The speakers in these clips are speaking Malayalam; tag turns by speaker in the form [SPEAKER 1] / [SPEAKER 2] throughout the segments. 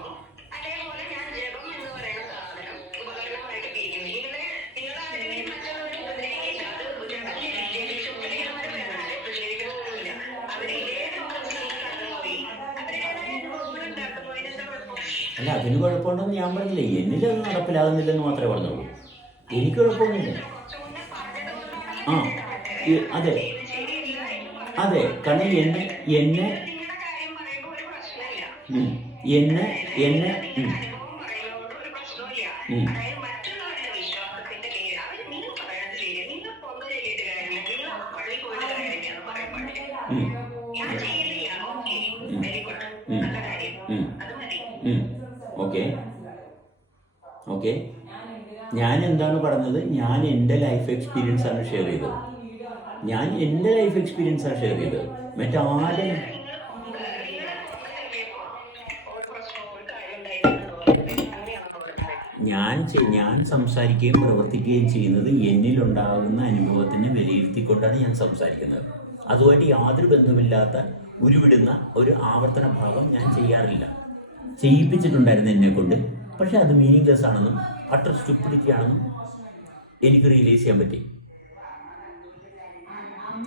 [SPEAKER 1] ചെയ്യുന്നു. അതേപോലെ ഞാൻ ജപം എന്ന് പറയുന്ന സാധനം ഉപകരണമായിട്ട് ഉപയോഗിക്കുന്നു. നിങ്ങളെ നിങ്ങളാരെങ്കിലും മറ്റുള്ളവരെ ഉപദ്രവിക്കില്ല അത് ജപത്തിന്റെ വിദ്യാഭ്യാസം അവരെ കടന്നുപോയി. അനുഭവങ്ങൾ ഉണ്ടാക്കുന്നു. അതിനെന്താ കുഴപ്പം?
[SPEAKER 2] അല്ല അതിന് കുഴപ്പമുണ്ടെന്ന് ഞാൻ പറഞ്ഞില്ല. എന്നിലൊന്നും അത് നടപ്പിലാകുന്നില്ലെന്ന് മാത്രമേ പറഞ്ഞുള്ളൂ. എനിക്ക് കുഴപ്പമൊന്നുമില്ല. ആ അതെ. അതെ കാരണം എന്നെ എന്നെ
[SPEAKER 1] നിങ്ങളുടെ കാര്യം പറയുമ്പോൾ ഒരു പ്രശ്നമില്ല
[SPEAKER 2] ഉം, എന്നെ എന്നെ
[SPEAKER 1] ഓക്കെ.
[SPEAKER 2] ഓക്കെ. ഞാൻ എന്താണ് പറഞ്ഞത്? ഞാൻ എന്റെ ലൈഫ് എക്സ്പീരിയൻസ് ആണ് ഷെയർ ചെയ്തത്. ഞാൻ എന്റെ ലൈഫ് എക്സ്പീരിയൻസ് ആണ് ഷെയർ ചെയ്തത്. മറ്റാരും ഞാൻ ഞാൻ സംസാരിക്കുകയും പ്രവർത്തിക്കുകയും ചെയ്യുന്നത് എന്നിലുണ്ടാകുന്ന അനുഭവത്തിനെ വിലയിരുത്തിക്കൊണ്ടാണ് ഞാൻ സംസാരിക്കുന്നത്. അതുമായിട്ട് യാതൊരു ബന്ധമില്ലാത്ത ഉരുവിടുന്ന ഒരു ആവർത്തന ഭാഗം ഞാൻ ചെയ്യാറില്ല. ചെയ്യിപ്പിച്ചിട്ടുണ്ടായിരുന്നു എന്നെ കൊണ്ട്. പക്ഷെ അത് മീനിങ്ലെസ് ആണെന്നും അട്ടർ സ്റ്റുപ്പിഡിറ്റി ആണെന്നും എനിക്ക് റിയലൈസ് ചെയ്യാൻ പറ്റി.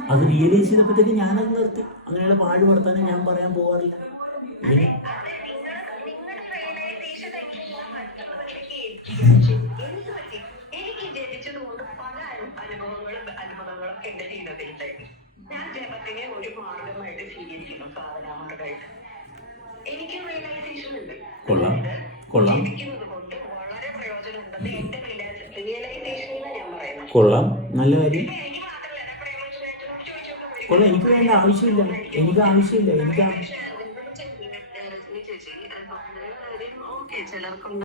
[SPEAKER 2] അത് റിയലൈസ് ചെയ്തപ്പോഴത്തേക്ക് ഞാനത് നിർത്തി. അങ്ങനെയുള്ള പാഴ് വർത്താനം ഞാൻ പറയാൻ പോകാറില്ല
[SPEAKER 1] എനിക്ക് പല അനു- അനുഭവങ്ങളും ജീവിതത്തിലുണ്ട് ഞാൻ ഒരു എനിക്ക് റിയലൈസേഷൻ ഉണ്ട്
[SPEAKER 2] കൊള്ളാം.
[SPEAKER 1] ഞാൻ പറയുന്നത്
[SPEAKER 2] നല്ല കാര്യം. കൊള്ളാം. എനിക്ക് വേണ്ട ആവശ്യമില്ല. എനിക്ക് ആവശ്യമില്ല. എനിക്ക്
[SPEAKER 1] ആവശ്യം ചിലർക്കുണ്ട്.